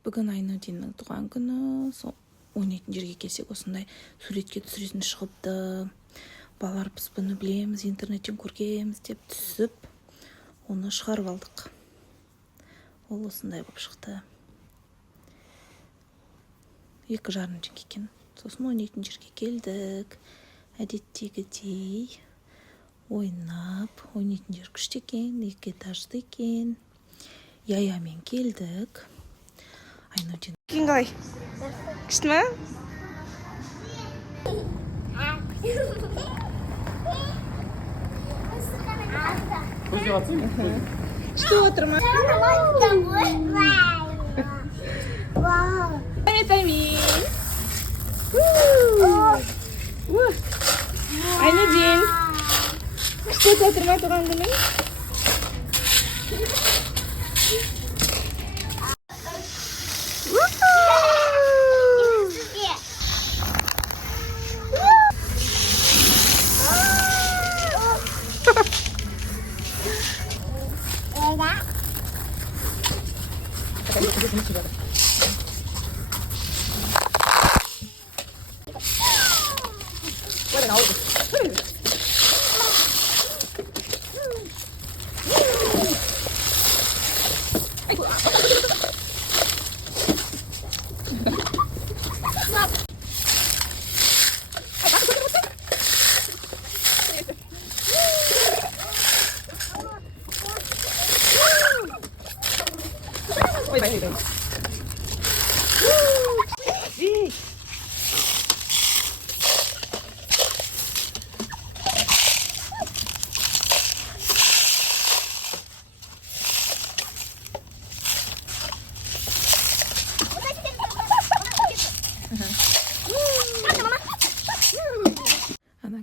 Бүгін Айнудиннің туған күні. 17 жерге келсек осындай суретке түсіретін шығыпты. Балалар біз бұны білеміз, интернеттен көргенбіз деп түсіп, оны шығарып алдық. Ол осындай болып шықты. 2 жарым жыл екен. Сосын 17 жерге келдік. Әдеттегідей ойнап, 17 жер күшті екен, 2 этажды екен. Яямен келдік. Айнудин. Екен қалай? Күшті ме? Күшті отыр ма? Айнудин. Күшті отыр ма туған күнің?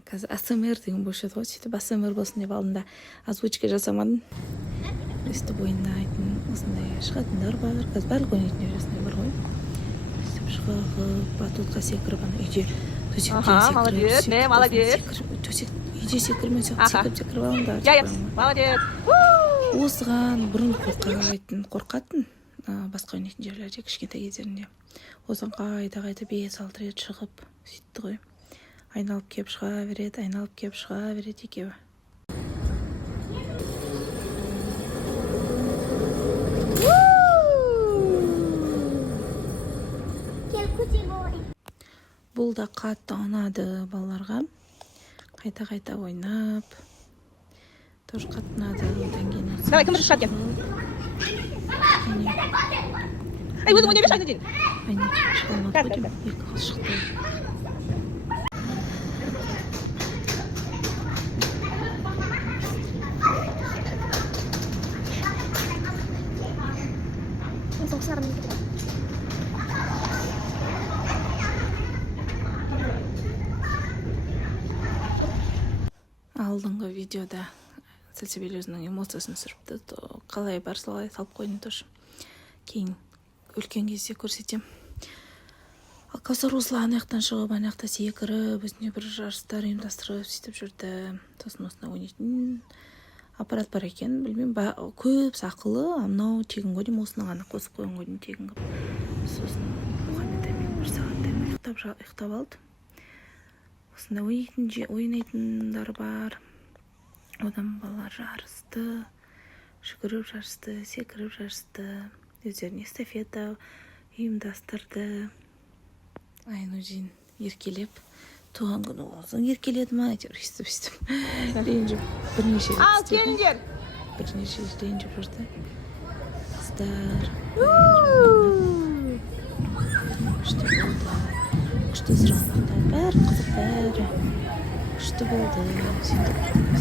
Қазір АСМР деген болшы еді ғой, сөйтіп АСМР болсын деп алдында озвучка жасамадым. Өстіп ойнайтын, осындай шығатындар бар. Қазір барлық ойнайтын жасындай бар ғой. Өстіп шығып, батутқа секіріп, үйде үйде секірмей секіріп алыңдар. Молодец. Осыған бұрын қорқатын, басқа ойнайтын жерлерде кішкентай кездерінде. Осыған қайта бес-алты рет шығып сөйтті ғой. Айналып кеп шыға береді екеуі. Бұл да қатты ұнады балаларға. Қайта ойнап. Тоже қатты ұнады. Давай, кім бірінші шығады? Өзің ойнай берші, Айнудин. Айнудин шыға алмады ғой деймін. 2 қыз шықты. Алдыңғы видеода Сәлсебел өзінің эмоциясын түсіріпті. Қалай бар солай салып қойдым тоже. Кейін үлкен кезде көрсетем. Ал Кәусар осылай анаяқтан шығып, анаяқта секіріп, өзіне бір жарыстар ұйымдастырып сөйтіп жүрді. Сосын осында ойнайтын аппарат бар екен, білмеймін, көп сақылы, мынау тегін ғой деймін, осыны ғана қосып қойын ғой деймін, тегін қылып. Сосын Мұхаммедаймен 1 сағаттай ұйықтап алды. Осында ойнайтындар бар. Одан балалар жарысты, жүгіріп жарысты, секіріп жарысты, өздеріне эстафета ұйымдастырды. Айнудин еркелеп, туған күні болсын еркеледі ма? Өйстіп. Ренжіп, бірнеше рет Ал, келіңдер! Бірнеше рет ренжіп жүрді. Қыздар. Күшті болды. Күшті сұрағандар. Бәрі қызық, бәрі. Күшті болды. Қызықтар болды.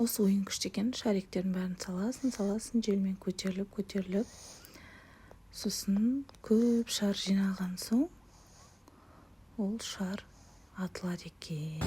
Осы ойын күшті екен. Шариктердің бәрін саласын, желмен көтеріліп. Сосын көп шар жиналған соң, ол шар атылады екен.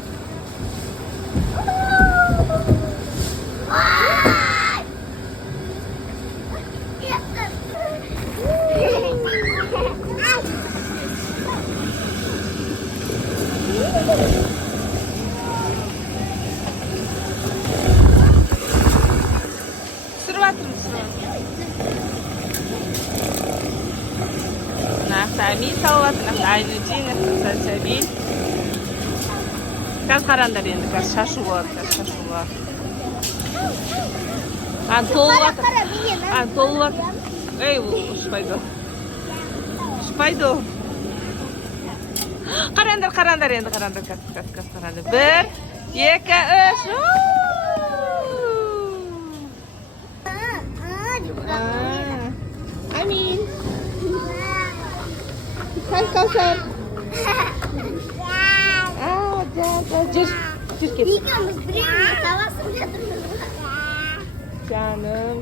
Сәбит салып, Айнудин, Сәбит. Қазір қараңдар енді, қазір шашу болады. Толып жатыр. Ей, ұшпайды. Қараңдар енді, қараңдар. 1, 2, 3. Amin. Sen kalsın. Cır kes. Canım.